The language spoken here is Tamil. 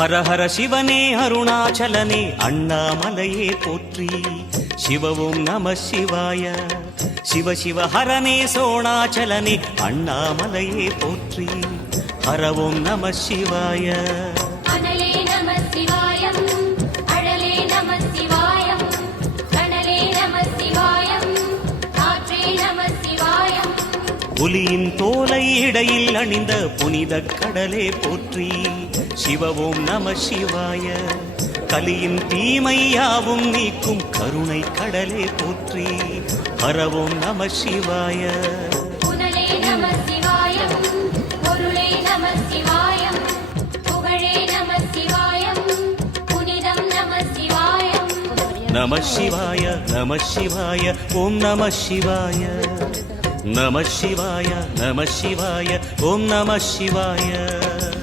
ஹர ஹர சிவனே அருணாச்சலனே அண்ணாமலையே போற்றி. சிவவும் நம சிவாய. சிவ சிவ ஹரனே சோணாச்சலனே அண்ணாமலையே போற்றி. ஹரவும் நம சிவாய. அனலே நம சிவாயம், அழலே நம சிவாயம், கனலே நம சிவாயம், காற்றே நம சிவாயம். புலியின் தோலை இடையில் அணிந்த புனித கடலே போற்றி. சிவவும் நம சிவாய. கலியின் தீமையாவும் நீக்கும் கருணை கடலே போற்றி. ஹரவும் நம சிவாய. புனலே நம சிவாயம், பொருளே நம சிவாயம், புகழே நம சிவாயம், புனிதம் நம சிவாயம். நம சிவாய நம சிவாய ஓம் நம சிவாய. நம சிவாய நம சிவாய ஓம் நம சிவாய.